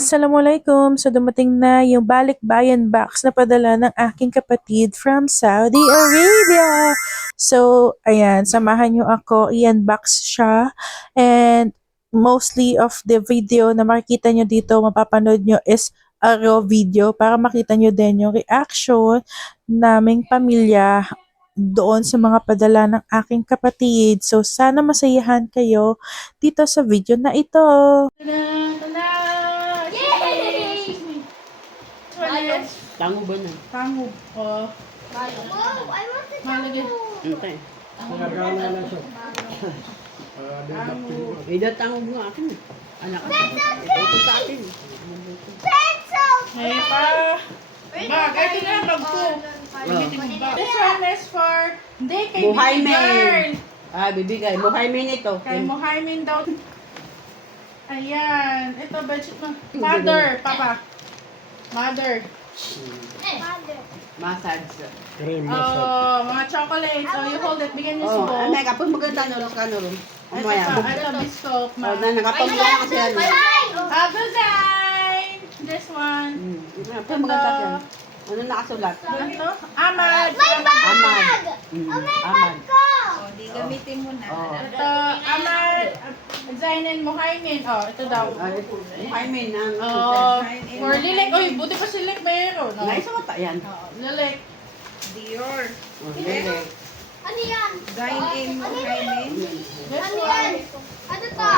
Assalamualaikum. So dumating na yung balikbayan box na padala ng aking kapatid from Saudi Arabia. So ayan, samahan nyo ako, i-unbox siya. And mostly of the video na makikita nyo dito, mapapanood nyo is a raw video para makita nyo din yung reaction naming pamilya doon sa mga padala ng aking kapatid. So sana masayahan kayo dito sa video na ito. Tango ba na? Tango. Oh. Wow, I want the Malagay. Okay. Sinagana na siya. Ida tango nga akin. Anak ka. Ito sa akin. pencil. Hey pa. Ba, kahit na lang bag ko. Gamitin mo ba? This one is for... Hindi, kay Muhaymin. baby girl. Bibigay. Muhaymin ito. Kay Muhaymin daw. Ayan. Ito, budget mo. Mother, papa. Mother. Massage. Cream massage. Oh, mga chocolate. So, you hold it. Bigyan niyo si Oh, Bo. may kapag maganda no ka no ron. Ito Mamaya. pa. Ito, biscoff. Oh, na nakapagmula kasi yan. Design. This one. Kapag maganda yan. Ano nakasulat? Ito. Ahmad. Ahmad. Ahmad. Di gamitin mo na. Oh. Ito, Ahmad. Zainin Muhaymin. Oh, ito daw. Muhaymin ang Oh, for Lilik. Uy, buti pa si Lilik mayroon. No? Nice mata yan. Lilik. Dior. Oh, lele. Ano yan? Dine-in mo, Jaime. This Ano one. yan? Ano to?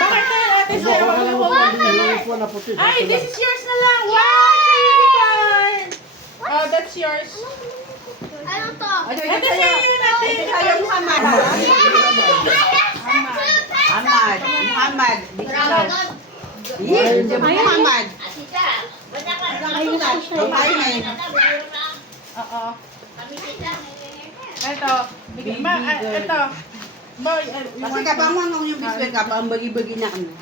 Bakit na ate sir? Wag na hold on. Yung po na puti. Ay, this is yours na lang. Wow! It's a unicorn! Oh, that's yours. Ano to? Ate sir, yun natin. Ito sa'yo, Muhammad. Ahmad. Muhammad. Yes, Muhammad. Muhaymin. Oo. Ito. Bigyan. Ito. Boy, Kasi kapag mo nung yung biskwit ka, ang bagi-bagi na ano.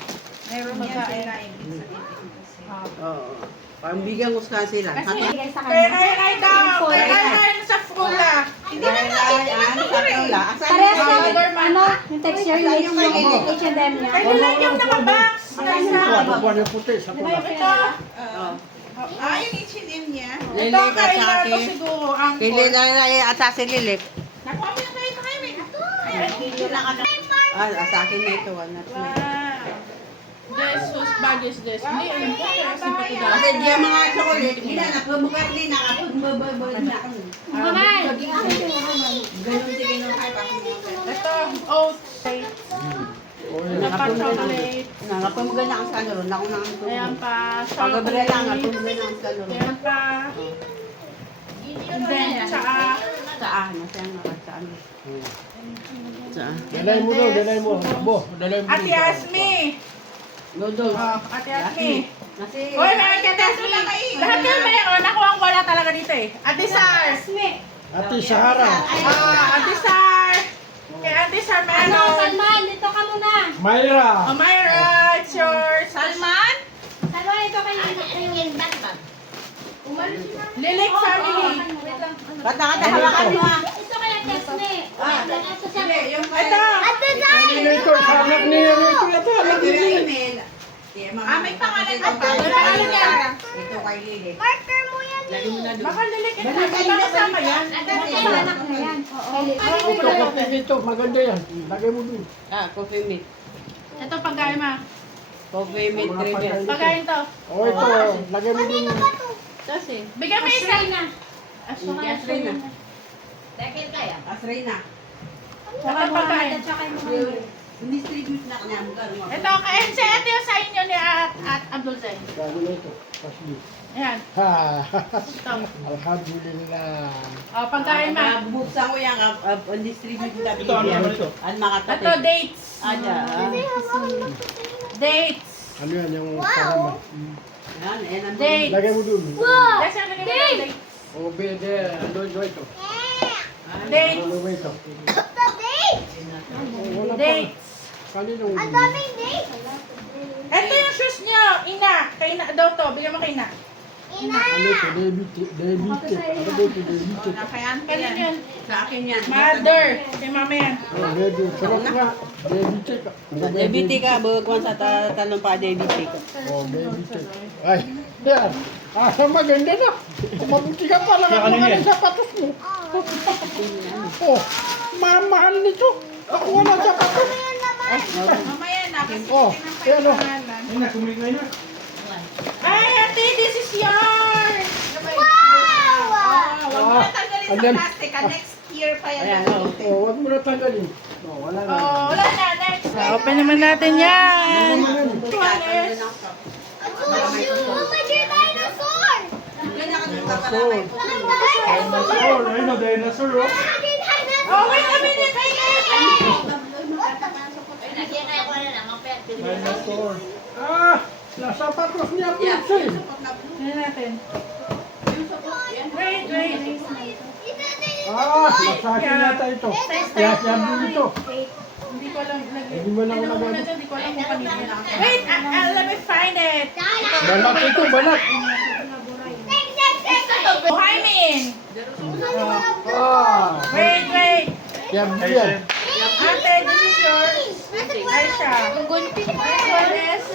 Meron Yan magkain. sila, ibig sabihin kasi. Oo. Parang bigyan ko sa sila. Kaya daw. Kaya sa fula. Hindi na sa pula. Parehas Asan lang, ano, yung texture yung H&M niya. Kaya lang yung nakabox. Papakuha yung puti sa pula. Ito. Yung H&M niya. Ito ang kailan ko siguro. Ang Kili na at sa si Lilip. nakuha mo na kayo sa kayo. Sa akin na ito. This, whose bag is this? Hindi, alam ko. Kaya simpati daw. Kasi di ang mga chocolate, hindi na nakabukar din, nakapagbababag na. Ganun sige nung kay Ito, oat. Chocolate. Nakapamagal na ang salon. Ako na ang Ayan pa. Pagabala lang, napamagal na ang salon. Ayan pa. And then, tsaka. Saan? Nasaan na saan? Saan? Dalay mo daw, dalay mo. Bo, dalay mo. Ate Asmi. Noodles. Oh, Ate Asmi. Kasi, Uy, may Ate Asmi. Lahat kayo mayroon. Ako ang wala talaga dito eh. Ate Sar. Ate Sahara. Ate Sar. Kay Ate Sar meron. Salman, dito ka muna. Mayra. Oh, Myra, it's yours. Salman. Salman, ito kayo. Lilik family. kata-kata hawakan mo ah. Ito kaya Tesme. Ito sa Ito. Ano ito? Hanap niya ito. Ito, hanap niya. Email. May pangalan Ito ka pa. kay Ano yan? Ito kay Lili. Marker mo yan. Lagi mo na doon. Baka Lilik ito. Baka kasama yan. Ito anak na yan. Oo. Ito, kapit dito. Maganda yan. Lagay mo dun. Coffee meat. Ito pagkain ma. Coffee meat gravy. Pagkain to. O ito, lagay mo dun. Kasi, Bigyan mo isa. Asray na. Asray na. Asray na. Saka pagkain. At saka yung mga Distribute na kanya mo. Ito, kain sa ito yung sa inyo ni at Abdul Zain. Gago na ito. Pasli. Ayan. Ha. Ito. Alhamdulillah. Oh, pagkain ma. Bubuksan ko yan, distribute na Ito, ano ito? Ang makatapit. Ito, dates. Ada. Dates. Ano yan, yung kasama. Yan, yan ang Dates. Lagay mo dun. Yes, sir, lagyan mo ng dates. O, bede. Ano ito? Dates. Ano ba ito? The date. Wala pa. Dates. Kaninong? Ang daming date. Ito yung shoes niyo, ina. Kay ina daw to. Bigyan mo kay ina. Ano ito? Diabetes. Ano ba ito? Diabetes. Kay auntie Kanin yan. yan. Sa akin yan. Mother. Kay mama yan. Oh, diabetes. Sarap nga. Diabetes. Diabetes ka, bugwan sa tanong pa diabetes ka. Oh, diabetes. Ay, yan. Maganda na. Mabuti ka pala ng mga sapatos mo. Oh, mahal nito. Ako wala sapatos. Mamaya na. Kasi Oh, yan o. Ay, ate, this is yours! Huwag mo na tanggalin sa Ayan. plastic. Next year pa yan. Ayan, Oh, huwag mo na tanggalin. Oh, wala na. Oh, wala na, next. Open naman natin yan. $2. Oh my dinosaur! Dinosaur, oh. Oh, wait a minute, wait a minute. Dinosaur. Ah, nasa sapatos niya po siya. Tingnan natin. Wait, wait. Ah, nasa akin yata ito. Kaya siya ito. Hindi ko alam. Hindi mo na ako Ano muna nagano. dyan, hindi ko alam kung kanina yan. Wait, let me find it. Balat ito, balat. Oh, hi, Min. Ah, Wait, wait. yan, yan. Ate, this is yours. Aisha. This one is...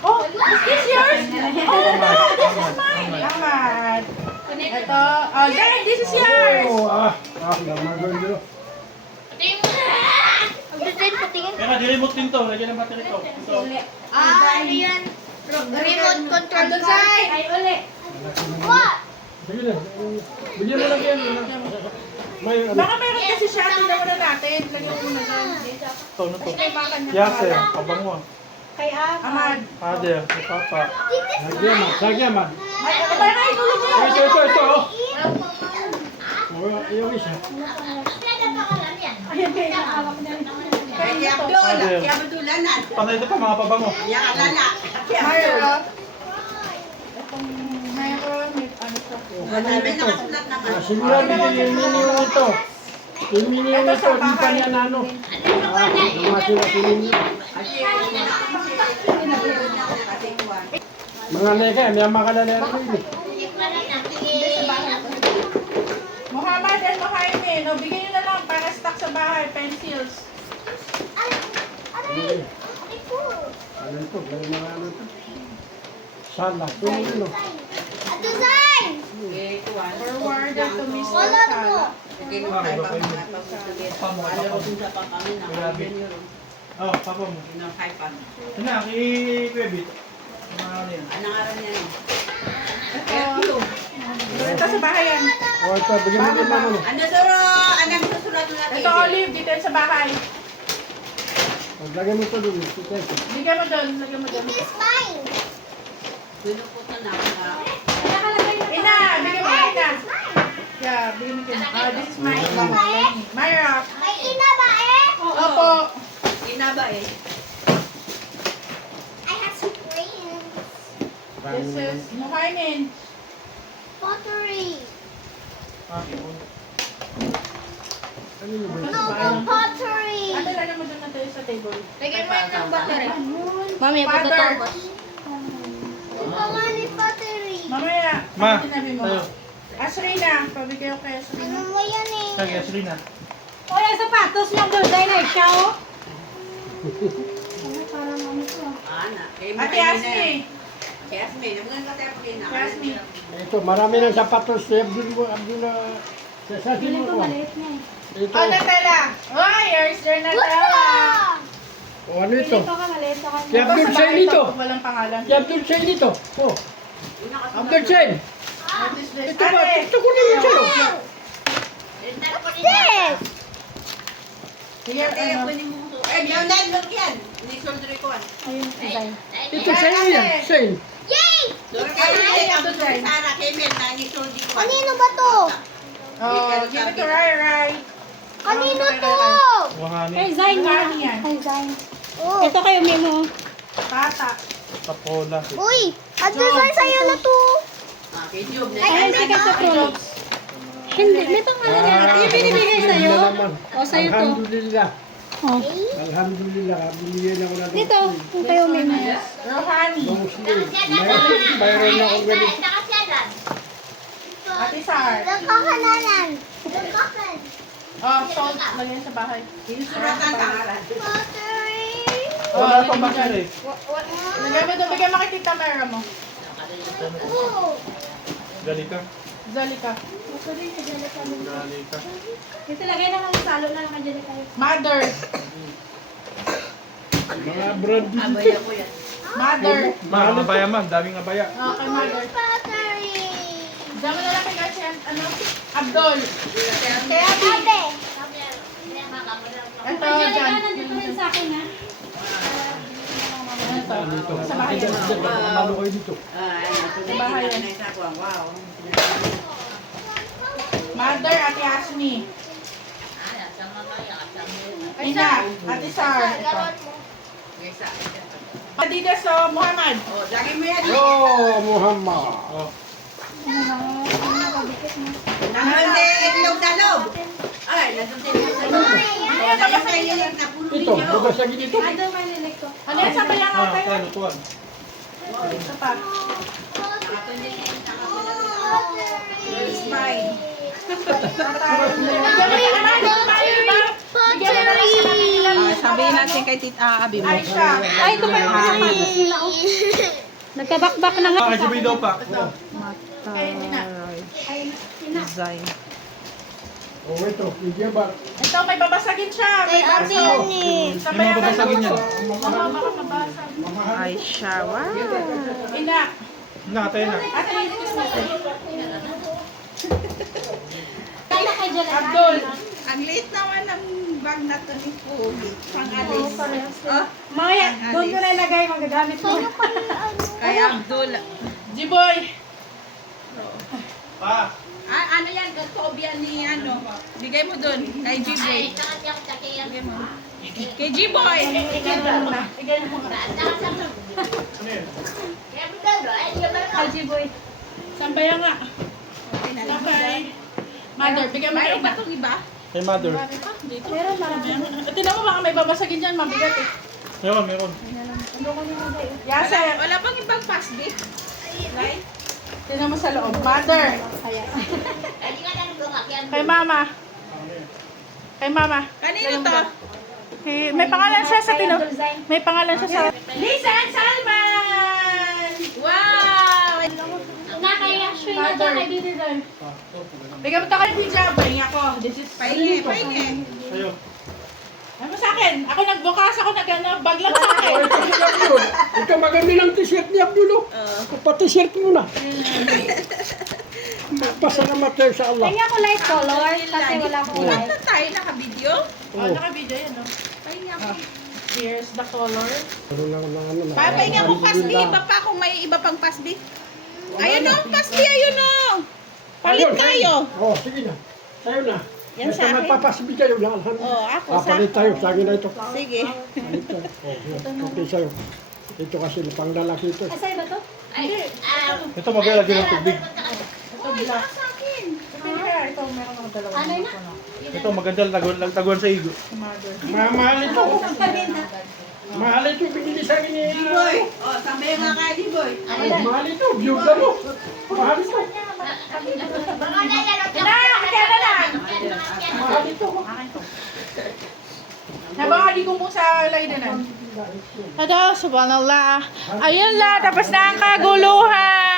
Oh, is this yours? Oh, no, this is mine. Ahmad. Ito. Oh, Jai, this is yours. Oh, maganda. Kaya di-remote din to. Lagyan ng battery to. Ito. Ano yan? Remote control Ito, car. Jai. Ay, uli. What? Sige na. Bigyan mo lang yan. May ano. Baka meron kasi siya. Tingnan muna natin. Lagyan mo muna dyan. Ito, ano to? Kay baka niya Yaser. pangalan. Kabango. Kay Ahmad. Father. Si Papa. Lagyan man. Ay, baka itulog niyo. Ito, oh. Oh, yung isa. Ayan, kaya nakawak niya. Kaya Kaya ito. Abdul. Father. Kaya Abdulanan. Panay ito pa mga pabango. Kaya Alala. Myra. Itong Myra, may ano siya. May nakasulat naman. Siguro minimum ito. Minimum ito, di pa niya na ano. Mga neka, may makalala yan rin. Muhammad and Muhaimin. O, bigyan nyo na lang para stock sa bahay. Pencils. Ano ito? May mga ano ito? Sala. Yung ano? Design! Forwarded to Mr. Wala na mo. Grabe. Oh, Papa mo. Ito na, kay Bebit. Ano yan? Ito sa bahay yan. O ito, bigyan mo din naman. Anong susulat mo natin? Ito olive, dito yan sa bahay. Lagyan mo ito doon. Ito. Bigyan mo doon, lagyan mo doon. This is mine. Pinuputan na. Ina, bigyan mo Ina. Yeah, bigyan mo Ina. This is my Myra. May ina ba eh? Opo. Inaba eh. I have some friends. This is Muhaimin. Pottery. Ano yun ba? No, pottery. Ate, lagyan mo doon natin sa table. Lagyan mo yung battery. Mami, Father. Ito nga ni pottery. Mamaya, Ma, ano sinabi mo? tayo. Asrina, pabigay ko kay Ano Asrina. mo yan eh? Sige, Serena. O, yung sapatos niya doon, dahil na siya, oh. Ana. Ate Asmi. Asmi. Nabunan ka tayo pagkina. Asmi. Ito, marami ng sapatos. Si Abdul na... Sa Feeling ko mo ko. maliit niya, eh. Ito. Oh, Natala. Oh, yours there, Natala. O ano ito? Feeling ko ka maliit sa kanya. Si Abdul Sa Chain bahay ito. pa, walang pangalan. Si Abdul Chain ito. Oh, Abdul Chain. What is this? Ito ba? Ate. Ito ko naman sa'yo. This! Sige, Eh, ano? pwede mo. Eh, Leonel, look yan. Ni-soldre ko. Ayun, design. Ito sa'yo yan. Chain. Yay! Doon ka na Abdul Sara kay Mel na ni-soldre ko. Kanino ba to? Oh, give it to Rai Rai. Kanino to? Wahani. Kay Zayn nga. Ano yan? Kay Zayn. Oh. Ito kayo, Mimo. Tata. Papola. Uy! At design sa'yo na to. Ah, kay Job. Ayun, sikat sa pro. Hindi, may pangalan niya. Yung binibigay sa'yo. Ito naman. O, sa'yo to. Alhamdulillah. Oh. Alhamdulillah. Binigyan ako ng Dito, kung kayo, Mimo. Rohani. Muslim. Mayroon na akong ganito. Ate Sar. Nagkakanalan. Nagkakan. Oh, salt. Lagyan sa bahay. Surat ang pangalan. Pottery. Wala pang bakal eh. Lagyan mo doon. Bigyan mo kay Tita Mera mo. Oh. Gali ka. Zalika. Gali ka. Ito lagay na lang salo na lang dyan kayo. Mother. Mga brand new. Abay ako yan. Mother. Ma, ang abaya man. Daming abaya. Oh, kay Mother. Pottery. Diyan mo na lang kay Garcia. Ano? Abdol. Kaya Sabi. ito, Dyan dyan. ka, nandito rin sa akin ha. Ito. Sa bahay. Malo kayo dito. Sa bahay yan. Wow. Mother, Ate Asmi. Ina, Ate Sar. Ito. Adidas, so Muhammad. Oh, lagi mo yan. Oh, Muhammad. Oh. Hindi, itlog na loob. Ay, nandun din yung sa loob. Kaya kayo yung napulo Ito, ninyo. babasagin dito. Ando may nilik ko. Ano yan sa bayang Ah, ate? ano, tuwan. Ito pa. Smile. Bigyan mo yung ano, tayo iba. Bigyan mo na lang sa kanila. Sabihin natin kay Tita Abi mo. Aisha. Ay, ito pa yung sapatos nila oh. Nagkabakbak na nga. Ah, kay daw pa. Kay Ina. Design. Oh, ito. Bigyan ba? Ito, may babasagin siya. May Ate baso. Yuni. Sa Yung mga bayang babasagin yan. Mama, baka mabasag. Aisha, wow. Ina. Nakatay na. Ate, excuse me. Kaya kay Jaleta. Abdul. Ang liit naman ng bag na to ni Pogi. Pang-alis. Oh, Mamaya, doon ko na ilagay. Magagamit mo. kay Abdul. Jiboy. Pa. Ano yan? Katobia ni ano. Bigay mo dun. Kay G-Boy. Bigay mo. Kay G-Boy. Ikaw na. Ikaw na. Ano yun? Alji boy. Sambaya nga. Sabay. Mother, bigyan mo kay Mayroon Ina. ba itong iba? Kay mother. Meron marami. Tingnan mo baka may babasagin dyan, mabigat eh. Meron, meron. Yasser, Wala bang ibang pasbik? Right? tingnan mo sa loob. Mother. Kay mama. Kay mama. Kanino to? May pangalan siya sa tino. May pangalan siya sa... Lisa and Salman! Wow! Na kay Ashley na dyan kay Didi doon. Bigyan mo ito kay hijab. Pahinga ko. This is... Pahingi, pahingi. Sa'yo. Ano sa akin? Ako nagbukas, ako nag-ano, bag lang sa akin. Ito maganda ng t-shirt ni Abdul. Oh. Pa-t-shirt mo na. Pasalamat kayo sa Allah. Kanya ko light color kasi wala akong Ilan light. na tayo naka-video? Oh, naka-video yan, no? Pahingi ako. Here's the color. Ano lang ano na. Papahingi ako pasbi. Iba pa kung may iba pang pasbi. Ayun o, pasbi, ayun o. Palit tayo. Oh, sige na. Sa'yo na. Yan Basta sa akin. magpapasbig kayo lang. Oh, ako sa... Papalit tayo. Sa akin na ito. Sige. Palit tayo. Oh, yan. Okay sa'yo. Ito kasi pang lalaki ito. Ay, sa'yo ba to? Ito maglalagyan ng tubig. Ito black. Pili ka, ito meron akong dalawa. Ano na? Ito maganda taguan sa igo. Mother. Mahal ito. Mahal ito. Binili sa akin ni... Boy. Oh, sabi nga kay Boy. Mahal ito. Byuda mo. Mahal ito. Ina, kaya na lang. Mahal ito. Nabakali ko po sa laydanan. Tada, subhanallah. Ayun la, tapos na ang kaguluhan.